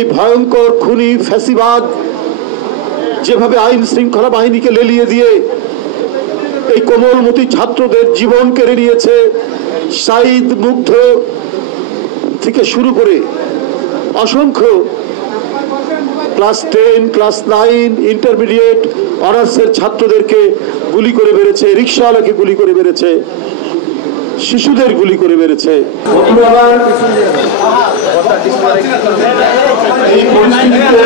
এই ভয়ঙ্কর খুনি ফ্যাসিবাদ যেভাবে আইন শৃঙ্খলা বাহিনীকে লেলিয়ে দিয়ে এই কোমলমতি ছাত্রদের জীবন কেড়ে নিয়েছে, সাঈদ মুগ্ধ থেকে শুরু করে অসংখ্য ক্লাস 10, ক্লাস 9, ইন্টারমিডিয়েট, অনার্সের ছাত্রদেরকে গুলি করে মেরেছে, রিকশাওয়ালাকে গুলি করে মেরেছে, শিশুদের গুলি করে মেরেছে। এই পরিস্থিতিতে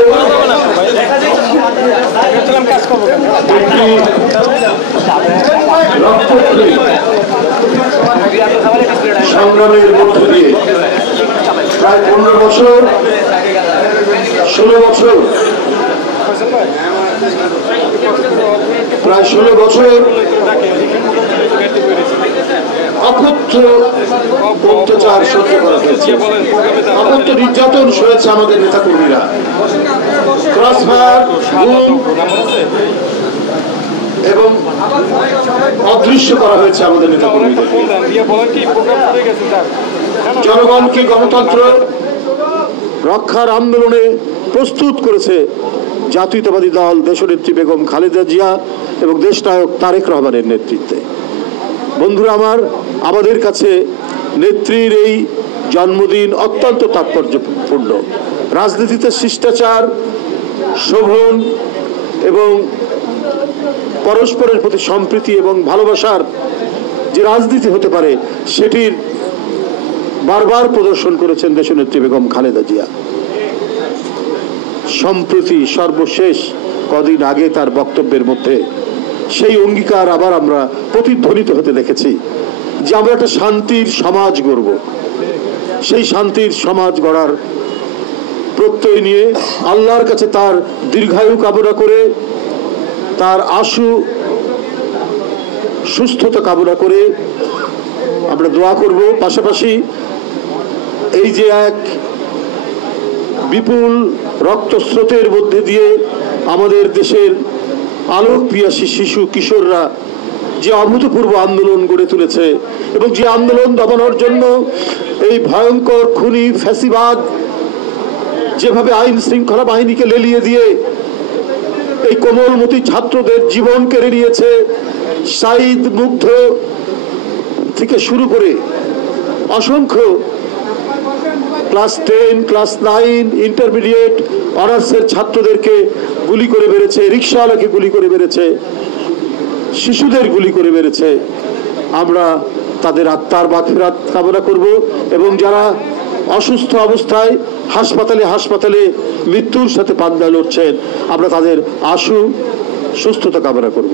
সংগ্রামের মধ্য দিয়ে প্রায় 15 বছর 16 বছর প্রায় 16 বছর অকথ্য অত্যাচার সহ্য করা হয়েছে, অকথ্য নির্যাতন সয়েছে আমাদের নেতাকর্মীরা, ক্রসফায়ার, গুম এবং অদৃশ্য করা হয়েছে আমাদের নেতাকর্মীদের। জনগণকে গণতন্ত্র রক্ষার আন্দোলনে প্রস্তুত করেছে জাতীয়তাবাদী দল দেশনেত্রী বেগম খালেদা জিয়া এবং দেশনায়ক তারেক রহমানের নেতৃত্বে। বন্ধুরা আমার, আমাদের কাছে নেত্রীর এই জন্মদিন অত্যন্ত তাৎপর্যপূর্ণ। রাজনীতিতে শিষ্টাচার, শোভন এবং পরস্পরের প্রতি সম্প্রীতি এবং ভালোবাসার যে রাজনীতি হতে পারে সেটির বারবার প্রদর্শন করেছেন দেশনেত্রী বেগম খালেদা জিয়া। সম্প্রতি সর্বশেষ কদিন আগে তার বক্তব্যের মধ্যে সেই অঙ্গীকার আবার আমরা প্রতিধ্বনিত হতে দেখেছি যে আমরা একটা শান্তির সমাজ গড়ব। সেই শান্তির সমাজ গড়ার প্রত্যয় নিয়ে আল্লাহর কাছে তার দীর্ঘায়ু কামনা করে, তার আশু সুস্থতা কামনা করে আমরা দোয়া করব। পাশাপাশি এই যে এক বিপুল রক্তস্রোতের মধ্যে দিয়ে আমাদের দেশের আলোক পিয়াসী শিশু কিশোররা যে অভূতপূর্ব আন্দোলন গড়ে তুলেছে এবং যে আন্দোলন দমানোর জন্য এই ভয়ঙ্কর খুনি ফ্যাসিবাদ যেভাবে আইন শৃঙ্খলা বাহিনীকে লেলিয়ে দিয়ে এই কোমলমতি ছাত্রদের জীবন কেড়ে নিয়েছে, সাঈদ মুগ্ধ থেকে শুরু করে অসংখ্য ক্লাস 10, ক্লাস 9, ইন্টারমিডিয়েট, অনার্সের ছাত্রদেরকে গুলি করে মেরেছে, রিকশাওয়ালাকে গুলি করে মেরেছে, শিশুদের গুলি করে মেরেছে। আমরা তাদের আত্মার মাগফিরাত কামনা করব এবং যারা অসুস্থ অবস্থায় হাসপাতালে মৃত্যুর সাথে পাঞ্জা লড়ছেন আমরা তাদের আশু সুস্থতা কামনা করব।